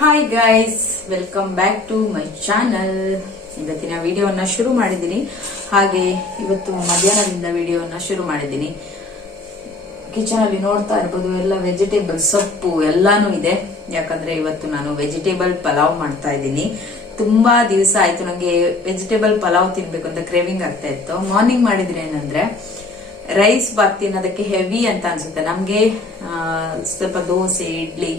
Hi guys welcome back to my channel ಇವತ್ತಿನ ವಿಡಿಯೋವನ್ನ ಶುರು ಮಾಡಿದ್ದೀನಿ. ಹಾಗೆ ಇವತ್ತು ಮಧ್ಯಾಹ್ನದಿಂದ ವಿಡಿಯೋವನ್ನ ಶುರು ಮಾಡಿದ್ದೀನಿ. ಕಿಚನ್ ಅಲ್ಲಿ ನೋಡ್ತಾ ಇರ್ಬೋದು, ಎಲ್ಲ ವೆಜಿಟೇಬಲ್ ಸೊಪ್ಪು ಎಲ್ಲಾನು ಇದೆ. ಯಾಕಂದ್ರೆ ಇವತ್ತು ನಾನು ವೆಜಿಟೇಬಲ್ ಪಲಾವ್ ಮಾಡ್ತಾ ಇದ್ದೀನಿ. ತುಂಬಾ ದಿವಸ ಆಯ್ತು ನಂಗೆ ವೆಜಿಟೇಬಲ್ ಪಲಾವ್ ತಿನ್ಬೇಕು ಅಂತ ಕ್ರೇವಿಂಗ್ ಆಗ್ತಾ ಇತ್ತು. ಮಾರ್ನಿಂಗ್ ಮಾಡಿದ್ರೆ ಏನಂದ್ರೆ ರೈಸ್ ಬಾತ್ ತಿನ್ನೋದಕ್ಕೆ ಹೆವಿ ಅಂತ ಅನ್ಸುತ್ತೆ. ನಮ್ಗೆ ಸ್ವಲ್ಪ ದೋಸೆ, ಇಡ್ಲಿ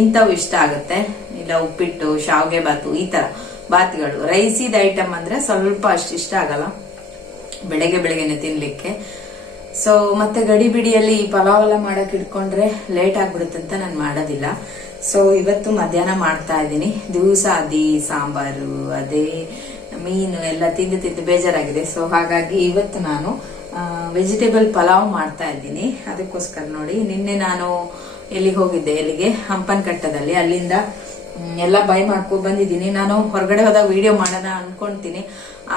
ಇಂಥವು ಇಷ್ಟ ಆಗುತ್ತೆ. ಇಲ್ಲ ಉಪ್ಪಿಟ್ಟು, ಶಾವ್ಗೆ ಬಾತು ಈ ಥರ ಬಾತ್ಗಳು ರೈಸಿದ ಐಟಮ್ ಅಂದ್ರೆ ಸ್ವಲ್ಪ ಅಷ್ಟು ಇಷ್ಟ ಆಗಲ್ಲ. ಬೆಳಗ್ಗೆ ಬೆಳಗ್ಗೆನೆ ತಿನ್ನಲಿಕ್ಕೆ ಸೊ ಮತ್ತೆ ಗಡಿ ಬಿಡಿಯಲ್ಲಿ ಈ ಪಲಾವ್ ಎಲ್ಲ ಮಾಡಕ್ ಇಟ್ಕೊಂಡ್ರೆ ಲೇಟ್ ಆಗ್ಬಿಡುತ್ತೆ ಅಂತ ನಾನು ಮಾಡೋದಿಲ್ಲ. ಸೊ ಇವತ್ತು ಮಧ್ಯಾಹ್ನ ಮಾಡ್ತಾ ಇದ್ದೀನಿ. ದಿವಸ ಅದೇ ಸಾಂಬಾರು, ಅದೇ ಮೀನು, ಎಲ್ಲ ತಿಂದು ತಿಂದು ಬೇಜಾರಾಗಿದೆ. ಸೊ ಹಾಗಾಗಿ ಇವತ್ತು ನಾನು ವೆಜಿಟೇಬಲ್ ಪಲಾವ್ ಮಾಡ್ತಾ ಇದ್ದೀನಿ. ಅದಕ್ಕೋಸ್ಕರ ನೋಡಿ, ನಿನ್ನೆ ನಾನು ಎಲ್ಲಿಗೆ ಹೋಗಿದ್ದೆ? ಎಲ್ಲಿಗೆ? ಹಂಪನ್ ಕಟ್ಟದಲ್ಲಿ. ಅಲ್ಲಿಂದ ಎಲ್ಲ ಬೈ ಮಾಡ್ಕೊಂಡು ಬಂದಿದ್ದೀನಿ. ನಾನು ಹೊರಗಡೆ ಹೋದಾಗ ವಿಡಿಯೋ ಮಾಡೋಣ ಅನ್ಕೊಂತೀನಿ.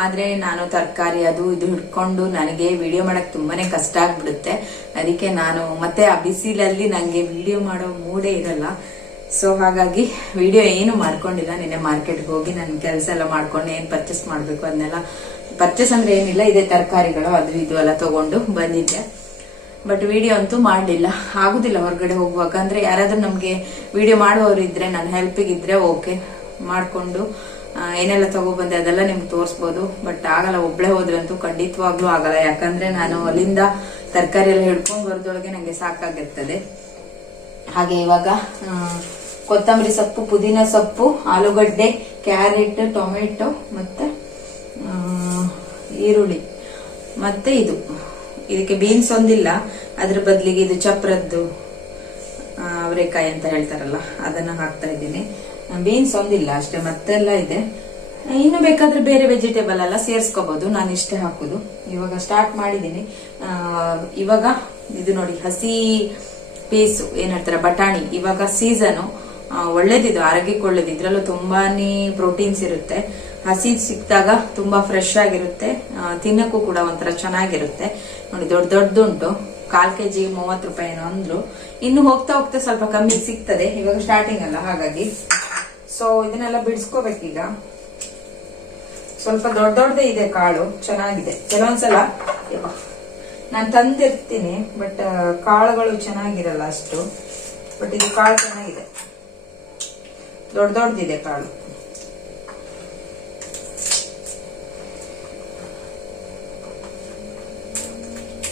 ಆದ್ರೆ ನಾನು ತರಕಾರಿ ಅದು ಇದು ಹಿಡ್ಕೊಂಡು ನನಗೆ ವಿಡಿಯೋ ಮಾಡಕ್ ತುಂಬಾನೇ ಕಷ್ಟ ಆಗ್ಬಿಡುತ್ತೆ. ಅದಕ್ಕೆ ನಾನು, ಮತ್ತೆ ಆ ಬಿಸಿಲಲ್ಲಿ ನನಗೆ ವಿಡಿಯೋ ಮಾಡೋ ಮೂಡೇ ಇರಲ್ಲ. ಸೊ ಹಾಗಾಗಿ ವಿಡಿಯೋ ಏನು ಮಾಡ್ಕೊಂಡಿಲ್ಲ. ನಿನ್ನೆ ಮಾರ್ಕೆಟ್ಗೆ ಹೋಗಿ ನನ್ನ ಕೆಲಸ ಎಲ್ಲ ಮಾಡ್ಕೊಂಡು ಏನು ಪರ್ಚೇಸ್ ಮಾಡಬೇಕು ಅದನ್ನೆಲ್ಲ ಪರ್ಚೇಸ್ ಅಂದ್ರೆ ಏನಿಲ್ಲ, ಇದೆ ತರಕಾರಿಗಳು, ಅದು ಇದು ಎಲ್ಲ ತಗೊಂಡು ಬಂದಿದ್ದೆ. ಬಟ್ ವಿಡಿಯೋ ಅಂತೂ ಮಾಡಲಿಲ್ಲ. ಆಗುದಿಲ್ಲ ಹೊರಗಡೆ ಹೋಗುವಾಗ. ಅಂದ್ರೆ ಯಾರಾದ್ರೂ ನಮ್ಗೆ ವಿಡಿಯೋ ಮಾಡುವವರು ಇದ್ರೆ ನನ್ನ ಹೆಲ್ಪಿಗೆ ಇದ್ರೆ ಓಕೆ. ಮಾಡ್ಕೊಂಡು ಏನೆಲ್ಲ ತಗೊಬಂದೆ ಅದೆಲ್ಲ ನಿಮ್ಗೆ ತೋರಿಸ್ಬೋದು. ಬಟ್ ಆಗಲ್ಲ, ಒಬ್ಳೆ ಹೋದ್ರಂತೂ ಖಂಡಿತವಾಗ್ಲೂ ಆಗಲ್ಲ. ಯಾಕಂದ್ರೆ ನಾನು ಅಲ್ಲಿಂದ ತರಕಾರಿ ಎಲ್ಲ ಹಿಡ್ಕೊಂಡು ಬರೋದೊಳಗೆ ನಂಗೆ ಸಾಕಾಗಿರ್ತದೆ ಹಾಗೆ ಇವಾಗ ಕೊತ್ತಂಬರಿ ಸೊಪ್ಪು, ಪುದೀನ ಸೊಪ್ಪು, ಆಲೂಗಡ್ಡೆ, ಕ್ಯಾರೆಟ್, ಟೊಮೆಟೊ ಮತ್ತೆ ಈರುಳ್ಳಿ. ಮತ್ತೆ ಇದು. ಇದಕ್ಕೆ ಬೀನ್ಸ್ ಒಂದಿಲ್ಲ, ಅದ್ರ ಬದಲಿಗೆ ಇದು ಚಪ್ರದ್ದು ಅವರೆಕಾಯಿ ಅಂತ ಹೇಳ್ತಾರಲ್ಲ, ಅದನ್ನ ಹಾಕ್ತಾ ಇದ್ದೀನಿ. ಬೀನ್ಸ್ ಒಂದಿಲ್ಲ ಅಷ್ಟೇ, ಮತ್ತೆಲ್ಲ ಇದೆ. ಇನ್ನು ಬೇಕಾದ್ರೆ ಬೇರೆ ವೆಜಿಟೇಬಲ್ ಎಲ್ಲ ಸೇರಿಸ್ಕೋಬಹುದು ನಾನು ಇಷ್ಟೇ ಹಾಕುದು. ಇವಾಗ ಸ್ಟಾರ್ಟ್ ಮಾಡಿದ್ದೀನಿ. ಇವಾಗ ಇದು ನೋಡಿ, ಹಸಿ ಪೀಸು ಏನ್ ಹೇಳ್ತಾರೆ, ಬಟಾಣಿ. ಇವಾಗ ಸೀಸನು ಒಳ್ಳೇದಿದು, ಆರೋಗ್ಯಕ್ಕೆ ಒಳ್ಳೇದು ಇದ್ರಲ್ಲೂ ತುಂಬಾನೇ ಪ್ರೋಟೀನ್ಸ್ ಇರುತ್ತೆ. ಹಸಿ ಸಿಕ್ಕಿದಾಗ ತುಂಬಾ ಫ್ರೆಶ್ ಆಗಿರುತ್ತೆ. ಆ, ತಿನ್ನಕ್ಕೂ ಕೂಡ ಒಂಥರ ಚೆನ್ನಾಗಿರುತ್ತೆ. ನೋಡಿ ದೊಡ್ಡ ದೊಡ್ಡದುಂಟು ಕಾಲ್ ಕೆಜಿ ಮೂವತ್ತು ರೂಪಾಯಿ ಏನೋ ಅಂದ್ರು. ಇನ್ನು ಹೋಗ್ತಾ ಹೋಗ್ತಾ ಸ್ವಲ್ಪ ಕಮ್ಮಿ ಸಿಗ್ತದೆ. ಇವಾಗ ಸ್ಟಾರ್ಟಿಂಗ್ ಅಲ್ಲ ಹಾಗಾಗಿ. ಸೊ ಇದನ್ನೆಲ್ಲ ಬಿಡಿಸ್ಕೋಬೇಕೀಗ. ಸ್ವಲ್ಪ ದೊಡ್ಡ ದೊಡ್ಡದೇ ಇದೆ ಕಾಳು. ಚೆನ್ನಾಗಿದೆ. ಕೆಲವೊಂದ್ಸಲ ನಾನು ತಂದಿರ್ತೀನಿ ಬಟ್ ಕಾಳುಗಳು ಚೆನ್ನಾಗಿರಲ್ಲ ಅಷ್ಟು. ಬಟ್ ಇದು ಕಾಳು ಚೆನ್ನಾಗಿದೆ. ದೊಡ್ಡ ದೊಡ್ಡದಿದೆ ಕಾಳು.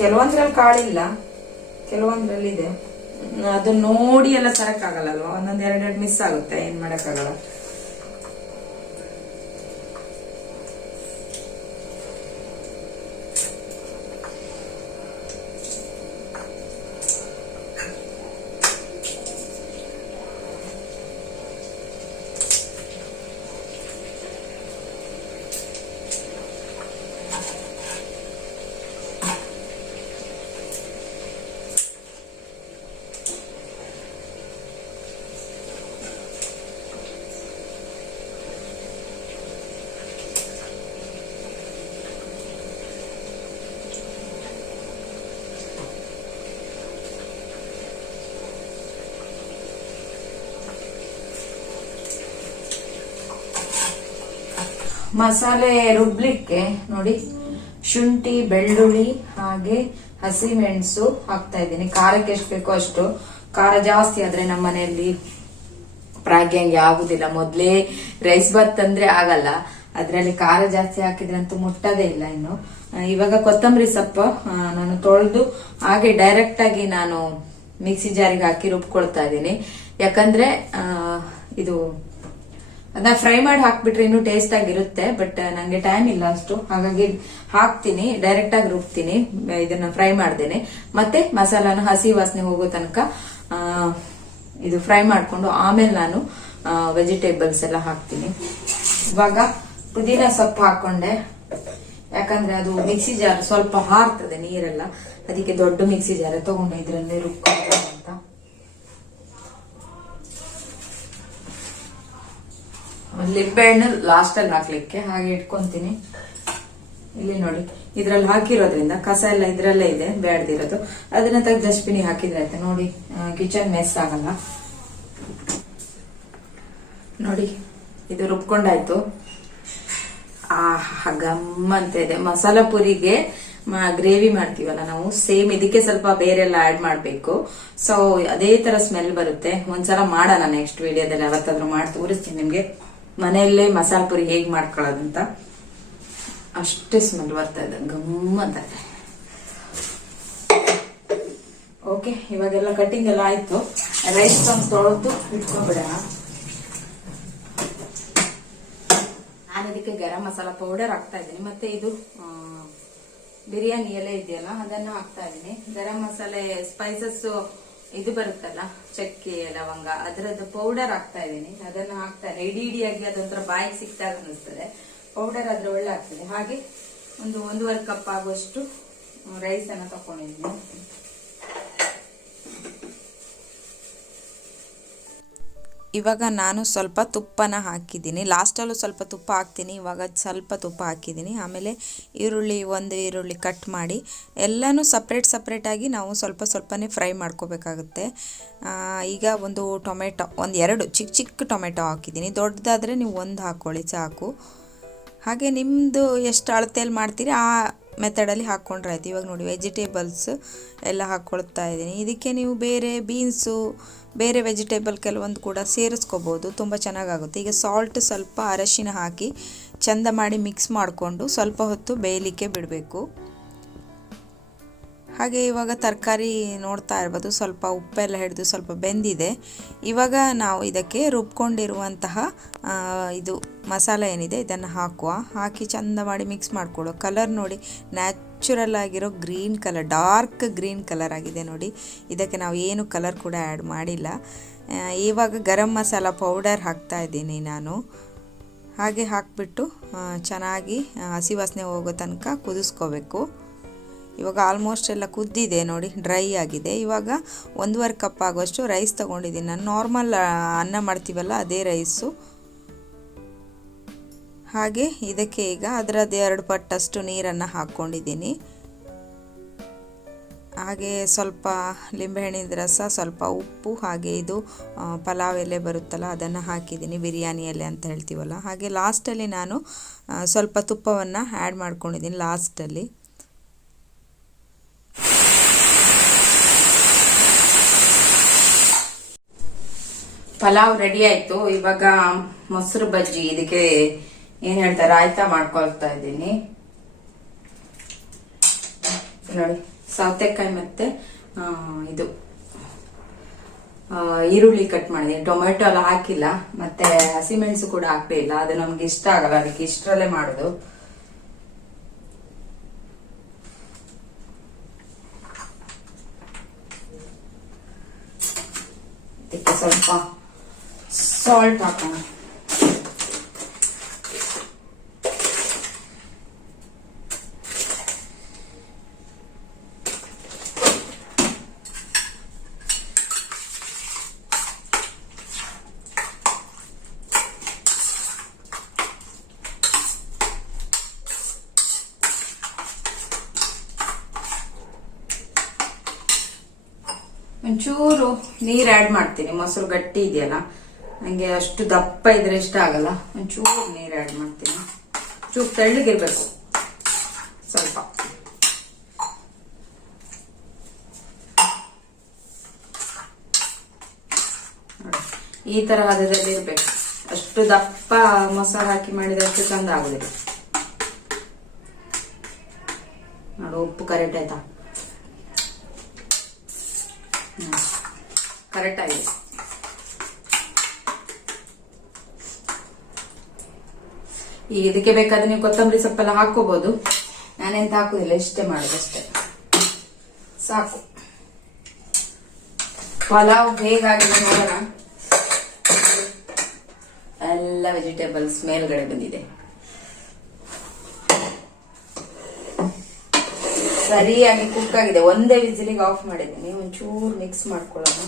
ಕೆಲವೊಂದ್ರಲ್ಲಿ ಕಾಳಿಲ್ಲ ಕೆಲವೊಂದ್ರಲ್ಲಿ ಇದೆ ಅದನ್ನ ನೋಡಿ ಎಲ್ಲ ತರಕ್ಕಾಗಲ್ಲ ಅಲ್ವಾ? ಒಂದೊಂದ್ ಎರಡೆರಡು ಮಿಸ್ ಆಗುತ್ತೆ, ಏನ್ ಮಾಡಕ್ಕಾಗಲ್ಲ. ಮಸಾಲೆ ರುಬ್ಲಿಕ್ಕೆ ನೋಡಿ, ಶುಂಠಿ, ಬೆಳ್ಳುಳ್ಳಿ ಹಾಗೆ ಹಸಿಮೆಣಸು ಹಾಕ್ತಾ ಇದ್ದೀನಿ. ಖಾರಕ್ಕೆ ಎಷ್ಟು ಬೇಕೋ ಅಷ್ಟು. ಖಾರ ಜಾಸ್ತಿ ಆದ್ರೆ ನಮ್ಮ ಮನೆಯಲ್ಲಿ ಪ್ರಾಗ್ಯಂಗೆ ಆಗುದಿಲ್ಲ. ಮೊದ್ಲೇ ರೈಸ್ ಬಾತ್ ಅಂದ್ರೆ ಆಗಲ್ಲ. ಅದ್ರಲ್ಲಿ ಖಾರ ಜಾಸ್ತಿ ಹಾಕಿದ್ರೆ ಅಂತೂ ಮುಟ್ಟದೇ ಇಲ್ಲ ಇನ್ನು. ಇವಾಗ ಕೊತ್ತಂಬರಿ ಸೊಪ್ಪು ನಾನು ತೊಳೆದು ಹಾಗೆ ಡೈರೆಕ್ಟ್ ಆಗಿ ನಾನು ಮಿಕ್ಸಿ ಜಾರಿಗೆ ಹಾಕಿ ರುಬ್ಕೊಳ್ತಾ ಇದ್ದೀನಿ. ಯಾಕಂದ್ರೆ ಇದು ಅದನ್ನ ಫ್ರೈ ಮಾಡಿ ಹಾಕ್ಬಿಟ್ರೆ ಇನ್ನೂ ಟೇಸ್ಟ್ ಆಗಿರುತ್ತೆ ಬಟ್ ನಂಗೆ ಟೈಮ್ ಇಲ್ಲ ಅಷ್ಟು. ಹಾಗಾಗಿ ಹಾಕ್ತೀನಿ ಡೈರೆಕ್ಟ್ ಆಗಿ ರುಬ್ತೀನಿ, ಇದನ್ನ ಫ್ರೈ ಮಾಡ್ದೇನೆ. ಮತ್ತೆ ಮಸಾಲಾನ ಹಸಿ ವಾಸನೆ ಹೋಗೋ ತನಕ ಇದು ಫ್ರೈ ಮಾಡ್ಕೊಂಡು ಆಮೇಲೆ ನಾನು ವೆಜಿಟೇಬಲ್ಸ್ ಎಲ್ಲ ಹಾಕ್ತೀನಿ. ಇವಾಗ ಪುದೀನ ಸೊಪ್ಪು ಹಾಕೊಂಡೆ. ಯಾಕಂದ್ರೆ ಅದು ಮಿಕ್ಸಿ ಜಾರ್ ಸ್ವಲ್ಪ ಹಾರ್ತದೆ ನೀರೆಲ್ಲ. ಅದಕ್ಕೆ ದೊಡ್ಡ ಮಿಕ್ಸಿ ಜಾರ ತಗೊಂಡೆ, ಇದ್ರಲ್ಲೇ ರುಬ್ಕೊಂಡು. ಲಿಂಬೆಹಣ್ಣು ಲಾಸ್ಟ್ ಅಲ್ಲಿ ಹಾಕ್ಲಿಕ್ಕೆ ಹಾಗೆ ಇಟ್ಕೊಂತೀನಿ. ಇಲ್ಲಿ ನೋಡಿ, ಇದ್ರಲ್ಲಿ ಹಾಕಿರೋದ್ರಿಂದ ಕಸ ಎಲ್ಲ ಇದ್ರಲ್ಲೇ ಇದೆ ಬೇಡದಿರೋದು ಅದನ್ನ ತಗ್ ಡಸ್ಟ್ಬಿನ್ ಹಾಕಿದ್ರೆ ಆಯ್ತು? ನೋಡಿ ಕಿಚನ್ ಮೆಸ್ ಆಗಲ್ಲ. ನೋಡಿ, ಇದು ರುಬ್ಕೊಂಡಾಯ್ತು. ಗಮ್ ಅಂತ ಇದೆ. ಮಸಾಲ ಪುರಿಗೆ ಗ್ರೇವಿ ಮಾಡ್ತೀವಲ್ಲ ನಾವು, ಸೇಮ್ ಇದಕ್ಕೆ ಸ್ವಲ್ಪ ಬೇರೆ ಎಲ್ಲ ಆಡ್ ಮಾಡ್ಬೇಕು. ಸೊ ಅದೇ ತರ ಸ್ಮೆಲ್ ಬರುತ್ತೆ. ಒಂದ್ಸಲ ಮಾಡೋಣ ನೆಕ್ಸ್ಟ್ ವಿಡಿಯೋದಲ್ಲಿ ಯಾವತ್ತಾದ್ರೂ ಮಾಡಿ ತೋರಿಸ್ತೀನಿ ನಿಮ್ಗೆ. ಮನೆಯಲ್ಲೇ ಮಸಾಲ ಪುರಿ ಹೇಗ್ ಮಾಡ್ಕೊಳ್ಳೋದಂತ ಅಷ್ಟೇ ಸ್ಮೆಲ್ ಬರ್ತಾ ಇದೆ ಗಮ್ಮ ಅಂತ ಇದೆ. ಓಕೆ ಇವಾಗೆಲ್ಲ ಕಟಿಂಗ್ ಎಲ್ಲ ಆಯ್ತು. ರೈಸ್ ತಂದು ತೊಳೆದು ಇಟ್ಕೊಂಡ್ಬಿಡೋಣ. ನಾನು ಇದಕ್ಕೆ ಗರಂ ಮಸಾಲ ಪೌಡರ್ ಹಾಕ್ತಾ ಇದ್ದೀನಿ. ಮತ್ತೆ ಇದು ಬಿರಿಯಾನಿ ಎಲೆ ಇದೆಯಲ್ಲ, ಅದನ್ನು ಹಾಕ್ತಾ ಇದ್ದೀನಿ. ಗರಂ ಮಸಾಲೆ ಸ್ಪೈಸಸ್ ಇದು ಬರುತ್ತಲ್ಲ, ಚಕ್ಕೆ, ಲವಂಗ, ಅದರದ್ದು ಪೌಡರ್ ಹಾಕ್ತಾ ಇದ್ದೀನಿ. ಅದನ್ನು ಹಾಕ್ತಾ ಇಡೀ ಇಡಿಯಾಗಿ ಅದೊಂಥರ ಬಾಯಿಗೆ ಸಿಕ್ತಾಗ ಅನ್ನಿಸ್ತದೆ. ಪೌಡರ್ ಆದರೆ ಒಳ್ಳೆ ಆಗ್ತದೆ. ಹಾಗೆ ಒಂದು ಒಂದೂವರೆ ಕಪ್ ಆಗುವಷ್ಟು ರೈಸನ್ನು ಅನ್ನ ಇವಾಗ ನಾನು ಸ್ವಲ್ಪ ತುಪ್ಪನ ಹಾಕಿದ್ದೀನಿ. ಲಾಸ್ಟಲ್ಲೂ ಸ್ವಲ್ಪ ತುಪ್ಪ ಹಾಕ್ತೀನಿ, ಇವಾಗ ಸ್ವಲ್ಪ ತುಪ್ಪ ಹಾಕಿದ್ದೀನಿ. ಆಮೇಲೆ ಈರುಳ್ಳಿ, ಒಂದು ಈರುಳ್ಳಿ ಕಟ್ ಮಾಡಿ, ಎಲ್ಲನೂ ಸಪ್ರೇಟ್ ಸಪ್ರೇಟಾಗಿ ನಾವು ಸ್ವಲ್ಪ ಸ್ವಲ್ಪನೇ ಫ್ರೈ ಮಾಡ್ಕೋಬೇಕಾಗುತ್ತೆ. ಈಗ ಒಂದು ಟೊಮೆಟೊ, ಒಂದು ಎರಡು ಚಿಕ್ಕ ಚಿಕ್ಕ ಟೊಮೆಟೊ ಹಾಕಿದ್ದೀನಿ. ದೊಡ್ಡದಾದರೆ ನೀವು ಒಂದು ಹಾಕ್ಕೊಳ್ಳಿ ಸಾಕು. ಹಾಗೆ ನಿಮ್ಮದು ಎಷ್ಟು ಅಳತೆಯಲ್ಲಿ ಮಾಡ್ತೀರಿ, ಆ ಮೆಥಡಲ್ಲಿ ಹಾಕ್ಕೊಂಡ್ರೆ ಆಯ್ತು. ಇವಾಗ ನೋಡಿ ವೆಜಿಟೇಬಲ್ಸ್ ಎಲ್ಲ ಹಾಕ್ಕೊಳ್ತಾ ಇದ್ದೀನಿ. ಇದಕ್ಕೆ ನೀವು ಬೇರೆ ಬೀನ್ಸು ಬೇರೆ ವೆಜಿಟೇಬಲ್ ಕೆಲವೊಂದು ಕೂಡ ಸೇರಿಸ್ಕೋಬೋದು, ತುಂಬ ಚೆನ್ನಾಗಾಗುತ್ತೆ. ಈಗ ಸಾಲ್ಟ್ ಸ್ವಲ್ಪ ಅರಶಿನ ಹಾಕಿ ಚಂದ ಮಾಡಿ ಮಿಕ್ಸ್ ಮಾಡಿಕೊಂಡು ಸ್ವಲ್ಪ ಹೊತ್ತು ಬೇಯಲಿಕ್ಕೆ ಬಿಡಬೇಕು. ಹಾಗೆ ಇವಾಗ ತರಕಾರಿ ನೋಡ್ತಾ ಇರ್ಬೋದು, ಸ್ವಲ್ಪ ಉಪ್ಪೆಲ್ಲ ಹಿಡಿದು ಸ್ವಲ್ಪ ಬೆಂದಿದೆ. ಇವಾಗ ನಾವು ಇದಕ್ಕೆ ರುಬ್ಕೊಂಡಿರುವಂತಹ ಇದು ಮಸಾಲೆ ಏನಿದೆ, ಇದನ್ನು ಹಾಕುವ. ಹಾಕಿ ಚಂದ ಮಾಡಿ ಮಿಕ್ಸ್ ಮಾಡಿಕೊಡುವ ಕಲರ್ ನೋಡಿ ನ್ಯಾಚುರಲ್ ಆಗಿರೋ green colour, dark green colour ಆಗಿದೆ ನೋಡಿ. ಇದಕ್ಕೆ ನಾವು ಏನು ಕಲರ್ ಕೂಡ ಆ್ಯಡ್ ಮಾಡಿಲ್ಲ. ಇವಾಗ ಗರಂ ಮಸಾಲ ಪೌಡರ್ ಹಾಕ್ತಾ ಇದ್ದೀನಿ ನಾನು. ಹಾಗೆ ಹಾಕಿಬಿಟ್ಟು ಚೆನ್ನಾಗಿ ಹಸಿ ವಾಸನೆ ಹೋಗೋ ತನಕ ಕುದಿಸ್ಕೋಬೇಕು. ಇವಾಗ ಆಲ್ಮೋಸ್ಟ್ ಎಲ್ಲ ಕುದ್ದಿದೆ ನೋಡಿ ಡ್ರೈ ಆಗಿದೆ. ಇವಾಗ ಒಂದೂವರೆ ಕಪ್ ಆಗೋಷ್ಟು ರೈಸ್ ತೊಗೊಂಡಿದ್ದೀನಿ. ನಾನು ನಾರ್ಮಲ್ ಅನ್ನ ಮಾಡ್ತೀವಲ್ಲ, ಅದೇ ರೈಸು ಹಾಗೆ ಇದಕ್ಕೆ ಈಗ ಅದರದ್ದು ಎರಡು ಪಟ್ಟಷ್ಟು ನೀರನ್ನು ಹಾಕ್ಕೊಂಡಿದ್ದೀನಿ. ಹಾಗೆ ಸ್ವಲ್ಪ ಲಿಂಬೆಹಣ್ಣಿನ ರಸ, ಸ್ವಲ್ಪ ಉಪ್ಪು, ಹಾಗೆ ಇದು ಪಲಾವ್ ಎಲೆ ಬರುತ್ತಲ್ಲ, ಅದನ್ನು ಹಾಕಿದ್ದೀನಿ ಬಿರಿಯಾನಿ ಎಲೆ ಅಂತ ಹೇಳ್ತೀವಲ್ಲ. ಹಾಗೆ ಲಾಸ್ಟಲ್ಲಿ ನಾನು ಸ್ವಲ್ಪ ತುಪ್ಪವನ್ನು ಆ್ಯಡ್ ಮಾಡ್ಕೊಂಡಿದ್ದೀನಿ ಲಾಸ್ಟಲ್ಲಿ. ಪಲಾವ್ ರೆಡಿ ಆಯಿತು. ಇವಾಗ ಮೊಸರು ಬಜ್ಜಿ ಇದಕ್ಕೆ ಏನ್ ಹೇಳ್ತಾರೆ? ಆಯ್ತಾ ಮಾಡ್ಕೊಳ್ತಾ ಇದ್ದೀನಿ. ನೋಡಿ, ಸೌತೆಕಾಯಿ ಮತ್ತೆ ಇದು ಈರುಳ್ಳಿ ಕಟ್ ಮಾಡಿದೀನಿ ಟೊಮೆಟೊ ಎಲ್ಲ ಹಾಕಿಲ್ಲ. ಮತ್ತೆ ಹಸಿಮೆಣಸು ಕೂಡ ಹಾಕ್ಲಿಲ್ಲ ಅದು ನಮ್ಗೆ ಇಷ್ಟ ಆಗಲ್ಲ. ಅದಕ್ಕೆ ಇಷ್ಟರಲ್ಲೇ ಮಾಡುದು. ಸ್ವಲ್ಪ ಸಾಲ್ಟ್ ಹಾಕೋಣ. ಒಂಚೂರು ನೀರ್ ಆಡ್ ಮಾಡ್ತೀನಿ. ಮೊಸರು ಗಟ್ಟಿ ಇದೆಯಲ್ಲ ನಂಗೆ ಅಷ್ಟು ದಪ್ಪ ಇದ್ರೆ ಇಷ್ಟ ಆಗಲ್ಲ. ಒಂಚೂರು ನೀರ್ ಆಡ್ ಮಾಡ್ತೀನಿ. ಚೂರು ತೆಳ್ಳಗಿರ್ಬೇಕು. ಸ್ವಲ್ಪ. ಈ ತರ ಅದರಲ್ಲಿ ಇರ್ಬೇಕು. ಅಷ್ಟು ದಪ್ಪ ಮೊಸರು ಹಾಕಿ ಮಾಡಿದಷ್ಟು ಚಂದ ಆಗುದಿಲ್ಲ. ನೋಡು, ಉಪ್ಪು ಕರೆಕ್ಟ್ ಆಯ್ತಾ? ಕರೆಕ್ಟ್ ಆಗಿದೆ ಈಗ ಇದಕ್ಕೆ ಬೇಕಾದ್ರೆ ನೀವು ಕೊತ್ತಂಬರಿ ಸೊಪ್ಪೆಲ್ಲ ಹಾಕೋಬಹುದು ನಾನೆಂತ ಹಾಕುದಿಲ್ಲ, ಇಷ್ಟೇ ಮಾಡೋದಷ್ಟೇ ಸಾಕು. ಪಲಾವ್ ಹೇಗಾಗಿದೆ ನೋಡೋಣ. ಎಲ್ಲ ವೆಜಿಟೇಬಲ್ಸ್ ಮೇಲ್ಗಡೆ ಬಂದಿದೆ. ಸರಿಯಾಗಿ ಕುಕ್ ಆಗಿದೆ. ಒಂದೇ ವಿಸಿಲಿಗೆ ಆಫ್ ಮಾಡಿದ್ದೀನಿ. ಒಂಚೂರು ಮಿಕ್ಸ್ ಮಾಡ್ಕೊಳ್ಳೋಣ.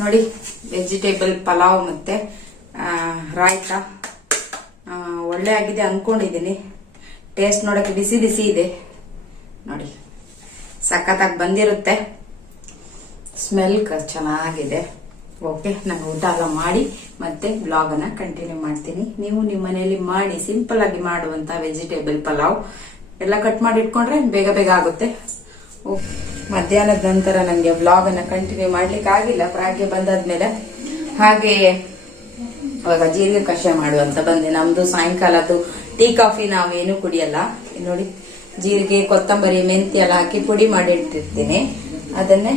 ನೋಡಿ ವೆಜಿಟೇಬಲ್ ಪಲಾವ್ ಮತ್ತೆ ರಾಯ್ತ. ಒಳ್ಳೆ ಆಗಿದೆ ಅನ್ಕೊಂಡಿದ್ದೀನಿ ಟೇಸ್ಟ್ ನೋಡಕ್ಕೆ ಬಿಸಿ ಬಿಸಿ ಇದೆ. ನೋಡಿ, ಸಖತ್ತಾಗಿ ಬಂದಿರುತ್ತೆ. ಸ್ಮೆಲ್ ಚೆನ್ನಾಗಿದೆ. ಓಕೆ ನಾನು ಊಟ ಎಲ್ಲ ಮಾಡಿ ಮತ್ತೆ ಬ್ಲಾಗ್ ಅನ್ನ ಕಂಟಿನ್ಯೂ ಮಾಡ್ತೀನಿ. ನೀವು ನಿಮ್ಮ ಮನೆಯಲ್ಲಿ ಮಾಡಿ ಸಿಂಪಲ್ ಆಗಿ ಮಾಡುವಂತ ವೆಜಿಟೇಬಲ್ ಪಲಾವ್, ಎಲ್ಲ ಕಟ್ ಮಾಡಿ ಇಟ್ಕೊಂಡ್ರೆ ಬೇಗ ಬೇಗ ಆಗುತ್ತೆ. ಮಧ್ಯಾಹ್ನದ ನಂತರ ನನಗೆ ಬ್ಲಾಗ್ ಅನ್ನ ಕಂಟಿನ್ಯೂ ಮಾಡ್ಲಿಕ್ಕೆ ಆಗಿಲ್ಲ. ಪ್ರಾಗ್ಗೆ ಬಂದಾದ್ಮೇಲೆ ಹಾಗೆ ಅವಾಗ ಜೀರಿಗೆ ಕಷಾಯ ಮಾಡುವಂತ ಬಂದೆ. ನಮ್ದು ಸಾಯಂಕಾಲದ್ದು ಟೀ, ಕಾಫಿ ನಾವೇನು ಕುಡಿಯಲ್ಲ. ನೋಡಿ, ಜೀರಿಗೆ, ಕೊತ್ತಂಬರಿ ಮೆಂತಿ ಎಲ್ಲ ಹಾಕಿ ಪುಡಿ ಮಾಡಿ ಇಟ್ಟಿರ್ತೀನಿ ಅದನ್ನೇ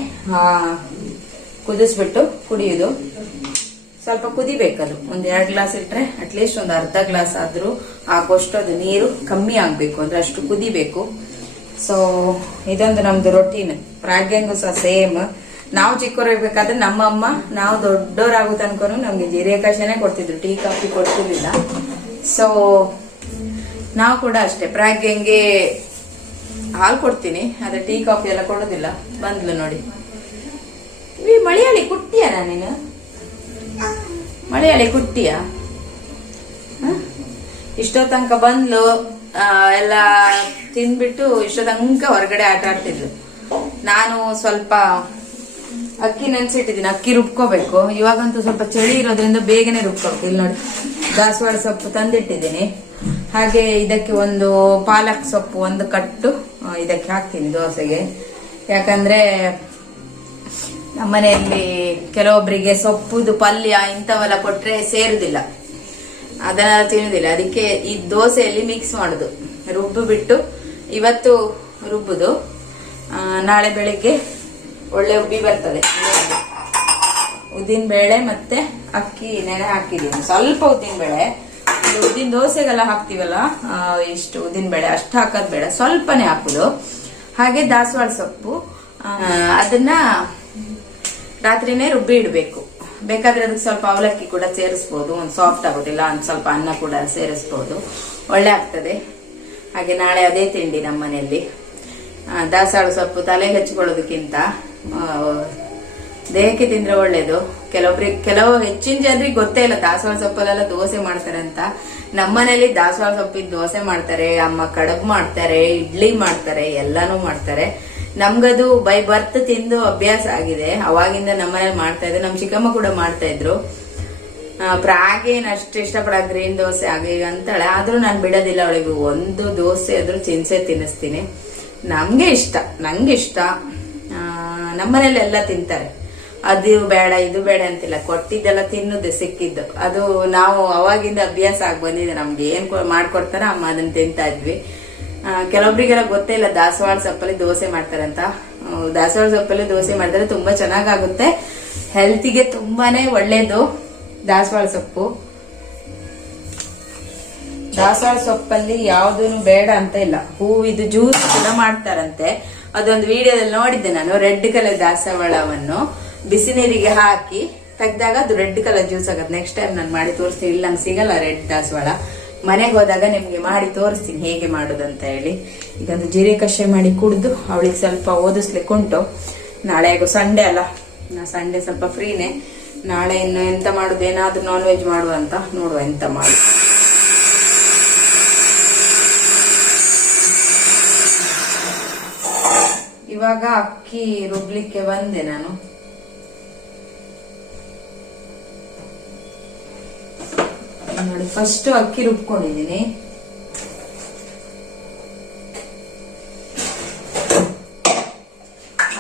ಕುದಿಸ್ಬಿಟ್ಟು ಕುಡಿಯುದು. ಸ್ವಲ್ಪ ಕುದಿಬೇಕದು. ಒಂದ್ ಎರಡ್ ಗ್ಲಾಸ್ ಇಟ್ರೆ ಅಟ್ಲೀಸ್ಟ್ ಒಂದು ಅರ್ಧ ಗ್ಲಾಸ್ ಆದ್ರೂ ಆಗೋಷ್ಟು ಅದು ನೀರು ಕಮ್ಮಿ ಆಗ್ಬೇಕು. ಅಂದ್ರೆ ಅಷ್ಟು ಕುದಿಬೇಕು. ಸೊ ಇದೊಂದು ನಮ್ದು ರೊಟೀನ್ ಪ್ರಾಗ್ಯಂಗು ಸಹ ಸೇಮ್ ನಾವು ಚಿಕ್ಕವರಿರ್ಬೇಕಾದ್ರೆ ನಮ್ಮಮ್ಮ ನಾವು ದೊಡ್ಡವರಾಗೋ ತನಕನು ನಮ್ಗೆ ಕಾಶನೆ ಕೊಡ್ತಿದ್ರು. Tea, coffee ಕೊಡ್ತಿರ್ಲಿಲ್ಲ. ಸೊ ನಾವು ಕೂಡ ಅಷ್ಟೇ. ಪ್ರಾಗ್ಯಂಗೆ ಹಾಲು ಕೊಡ್ತೀನಿ, ಆದ್ರೆ ಟೀ, ಕಾಫಿ ಎಲ್ಲ ಕೊಡೋದಿಲ್ಲ. ಬಂದ್ಲು ನೋಡಿ. ಈ ಮಲಯಾಳಿ ಕುಟ್ಟಿಯ ನೀನು ಮಲಯಾಳಿ ಕುಟ್ಟಿಯ? ಇಷ್ಟೋ ತನಕ ಬಂದ್ಲು ಎಲ್ಲ ತಿಂದ್ಬಿಟ್ಟು ಇಷ್ಟೋ ತನಕ ಹೊರಗಡೆ ಆಟ ಆಡ್ತಿದ್ಲು. ನಾನು ಸ್ವಲ್ಪ ಅಕ್ಕಿ ನೆನ್ಸಿಟ್ಟಿದ್ದೀನಿ, ಅಕ್ಕಿ ರುಬ್ಕೋಬೇಕು. ಇವಾಗಂತೂ ಸ್ವಲ್ಪ ಚಳಿ ಇರೋದ್ರಿಂದ ಬೇಗನೆ ರುಬ್ಕೋಬೇಕು. ಇಲ್ಲಿ ನೋಡಿ, ದಾಸವಾಳ ಸೊಪ್ಪು ತಂದಿಟ್ಟಿದ್ದೀನಿ. ಹಾಗೆ ಇದಕ್ಕೆ ಒಂದು ಪಾಲಕ್ ಸೊಪ್ಪು, ಒಂದು ಕಟ್ಟು ಇದಕ್ಕೆ ಹಾಕ್ತೀನಿ ದೋಸೆಗೆ. ಯಾಕಂದ್ರೆ ನಮ್ಮನೆಯಲ್ಲಿ ಕೆಲವೊಬ್ಬರಿಗೆ ಸೊಪ್ಪುದು ಪಲ್ಯ ಇಂಥವೆಲ್ಲ ಕೊಟ್ರೆ ಸೇರುದಿಲ್ಲ. ಅದನ್ನ ತಿನ್ನುದಿಲ್ಲ. ಅದಕ್ಕೆ ಈ ದೋಸೆಯಲ್ಲಿ ಮಿಕ್ಸ್ ಮಾಡುದು. ರುಬ್ಬು ಬಿಟ್ಟು ಇವತ್ತು ರುಬ್ಬುದು. ನಾಳೆ ಬೆಳಿಗ್ಗೆ ಒಳ್ಳೆ ಉಬ್ಬಿ ಬರ್ತದೆ. ಉದ್ದಿನ ಬೇಳೆ ಮತ್ತೆ ಅಕ್ಕಿ ನೆನೆ ಹಾಕಿದ್ದೀನಿ. ಸ್ವಲ್ಪ ಉದ್ದಿನ ಬೇಳೆ. ಉದ್ದಿನ ದೋಸೆಗೆಲ್ಲ ಹಾಕ್ತಿವಲ್ಲ ಇಷ್ಟು ಉದ್ದಿನ ಬೇಳೆ, ಅಷ್ಟು ಹಾಕೋದ್ ಬೇಡ. ಸ್ವಲ್ಪನೇ ಹಾಕುದು. ಹಾಗೆ ದಾಸವಾಳ ಸೊಪ್ಪು. ಅದನ್ನ ರಾತ್ರಿನೇ ರುಬ್ಬಿ ಇಡಬೇಕು ಬೇಕಾದ್ರೆ ಅದಕ್ಕೆ ಸ್ವಲ್ಪ ಅವಲಕ್ಕಿ ಕೂಡ ಸೇರಿಸ್ಬೋದು. ಒಂದು ಸಾಫ್ಟ್ ಆಗೋದಿಲ್ಲ, ಒಂದು ಸ್ವಲ್ಪ ಅನ್ನ ಕೂಡ ಸೇರಿಸ್ಬೋದು. ಒಳ್ಳೆ ಆಗ್ತದೆ. ಹಾಗೆ ನಾಳೆ ಅದೇ ತಿಂಡಿ ನಮ್ಮ ಮನೆಯಲ್ಲಿ ದಾಸಾಳ ಸೊಪ್ಪು ತಲೆ ಹಚ್ಕೊಳ್ಳೋದಕ್ಕಿಂತ ದೇಹಕ್ಕೆ ತಿಂದ್ರೆ ಒಳ್ಳೇದು. ಕೆಲವೊಬ್ರಿಗೆ ಕೆಲವು ಹೆಚ್ಚಿನ ಜನರಿಗೆ ಗೊತ್ತೇ ಇಲ್ಲ ದಾಸವಾಳ ಸೊಪ್ಪಲ್ಲೆಲ್ಲ ದೋಸೆ ಮಾಡ್ತಾರೆ ಅಂತ. ನಮ್ಮನೇಲಿ ದಾಸವಾಳ ಸೊಪ್ಪಿನ ದೋಸೆ ಮಾಡ್ತಾರೆ, ಅಮ್ಮ ಕಡಬು ಮಾಡ್ತಾರೆ, ಇಡ್ಲಿ ಮಾಡ್ತಾರೆ, ಎಲ್ಲಾನು ಮಾಡ್ತಾರೆ. ನಮ್ಗದು ಬೈ ಬರ್ತ್ ತಿಂದು ಅಭ್ಯಾಸ ಆಗಿದೆ. ಅವಾಗಿಂದ ನಮ್ಮನೇಲಿ ಮಾಡ್ತಾ ಇದ್ರು ನಮ್ ಚಿಕ್ಕಮ್ಮ ಕೂಡ ಮಾಡ್ತಾ ಇದ್ರು. ಪ್ರಾಗೇನ್ ಅಷ್ಟು ಇಷ್ಟಪಡ ಗ್ರೀನ್ ದೋಸೆ ಆಗೀಗ ಅಂತಾಳೆ. ಆದ್ರೂ ನಾನು ಬಿಡೋದಿಲ್ಲ ಅವಳಿಗೆ. ಒಂದು ದೋಸೆ ಆದ್ರೂ ಚಿನ್ಸೆ ತಿನ್ನಿಸ್ತೀನಿ. ನಮ್ಗೆ ಇಷ್ಟ. ನಂಗೆ ಇಷ್ಟ. ನಮ್ಮನೇಲಿ ಎಲ್ಲ ತಿಂತಾರೆ. ಅದು ಬೇಡ, ಇದು ಬೇಡ ಅಂತಿಲ್ಲ. ಕೊಟ್ಟಿದ್ದೆಲ್ಲ ತಿನ್ನುದು ಸಿಕ್ಕಿದ್ದು. ಅದು ನಾವು ಅವಾಗಿಂದ ಅಭ್ಯಾಸ ಆಗಿ ಬಂದಿದೆ. ನಮ್ಗೆ ಏನ್ ಮಾಡ್ಕೊಡ್ತಾರ ಅಮ್ಮ ಅದನ್ನ ತಿಂತಾ ಇದ್ವಿ. ಕೆಲವೊಬ್ರಿಗೆಲ್ಲ ಗೊತ್ತೇ ಇಲ್ಲ, ದಾಸವಾಳ ಸೊಪ್ಪಲ್ಲಿ ದೋಸೆ ಮಾಡ್ತಾರಂತ ಅಂತ. ದಾಸವಾಳ ಸೊಪ್ಪಲ್ಲಿ ದೋಸೆ ಮಾಡಿದ್ರೆ ತುಂಬಾ ಚೆನ್ನಾಗಾಗುತ್ತೆ. ಹೆಲ್ತಿಗೆ ತುಂಬಾನೇ ಒಳ್ಳೇದು ದಾಸವಾಳ ಸೊಪ್ಪು. ದಾಸವಾಳ ಸೊಪ್ಪಲ್ಲಿ ಯಾವ್ದು ಬೇಡ ಅಂತ ಇಲ್ಲ. ಹೂವಿದು ಜ್ಯೂಸ್ ಕೂಡ ಮಾಡ್ತಾರಂತೆ. ಅದೊಂದು ವಿಡಿಯೋದಲ್ಲಿ ನೋಡಿದ್ದೆ ನಾನು, ರೆಡ್ ಕಲರ್ ದಾಸವಾಳವನ್ನು. ಬಿಸಿ ನೀರಿಗೆ ಹಾಕಿ ತೆಗ್ದಾಗ ಅದು ರೆಡ್ ಕಲರ್ ಜ್ಯೂಸ್ ಆಗುತ್ತೆ. ನೆಕ್ಸ್ಟ್ ಟೈಮ್ ನಾನು ಮಾಡಿ ತೋರಿಸ್ತೀನಿ. ಇಲ್ಲ, ನಂಗೆ ಸಿಗಲ್ಲ ರೆಡ್ ದಾಸವಾಳ. ಮನೆಗೆ ಹೋದಾಗ ನಿಮಗೆ ಮಾಡಿ ತೋರಿಸ್ತೀನಿ ಹೇಗೆ ಮಾಡೋದಂತ ಹೇಳಿ. ಇದೊಂದು ಜೀರೆ ಕಷಾಯ ಮಾಡಿ ಕುಡಿದು ಅವಳಿಗೆ ಸ್ವಲ್ಪ ಓದಿಸ್ಲಿಕ್ಕೆ ಉಂಟು ನಾಳೆ ಸಂಡೇ ಅಲ್ಲ, ನಾ ಸಂಡೇ ಸ್ವಲ್ಪ ಫ್ರೀನೇ. ನಾಳೆ ಇನ್ನು ಎಂತ ಮಾಡುದು, ಏನಾದ್ರೂ ನಾನ್ ವೆಜ್ ಮಾಡುವ ಅಂತ ನೋಡುವ ಎಂತ ಮಾಡು ಇವಾಗ ಅಕ್ಕಿ ರುಬ್ಲಿಕ್ಕೆ ಬಂದೆ ನಾನು. ನೋಡಿ ಫಸ್ಟ್ ಅಕ್ಕಿ ರುಬ್ಕೊಂಡಿದ್ದೀನಿ.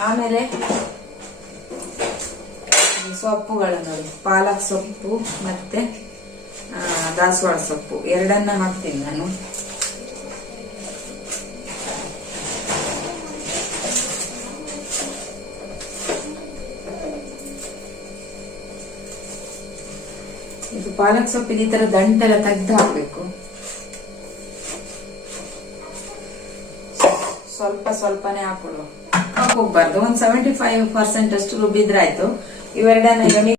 ಆಮೇಲೆ ಸೊಪ್ಪುಗಳ ನೋಡಿ, ಪಾಲಕ್ ಸೊಪ್ಪು ಮತ್ತೆ ದಾಸವಾಳ ಸೊಪ್ಪು. ಎರಡನ್ನ ಹಾಕ್ತೀನಿ ನಾನು. ಪಾಲಕ್ ಸೊಪ್ಪಿನ ಈ ತರ ದಂಟೆಲ್ಲ ತೆಗ್ದು ಹಾಕ್ಬೇಕು. ಸ್ವಲ್ಪ ಸ್ವಲ್ಪನೇ ಹಾಕೊಳ್ಳುವ ಹೋಗ್ಬಾರ್ದು. ಒಂದ್ ಸೆವೆಂಟಿ ಫೈವ್ ಪರ್ಸೆಂಟ್ ಅಷ್ಟು ರುಬ್ಬಿದ್ರೆ ಆಯ್ತು. ಇವೆರಡನ್ನ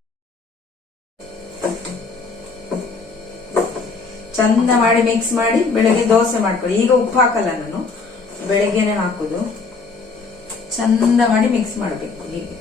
ಚಂದ ಮಾಡಿ ಮಿಕ್ಸ್ ಮಾಡಿ ಬೆಳಗ್ಗೆ ದೋಸೆ ಮಾಡ್ಕೊಳ್ಳಿ. ಈಗ ಉಪ್ಪು ಹಾಕಲ್ಲ ನಾನು. ಬೆಳಗ್ಗೆನೆ ಹಾಕುದು. ಚಂದ ಮಾಡಿ ಮಿಕ್ಸ್ ಮಾಡಬೇಕು ಹೀಗೆ.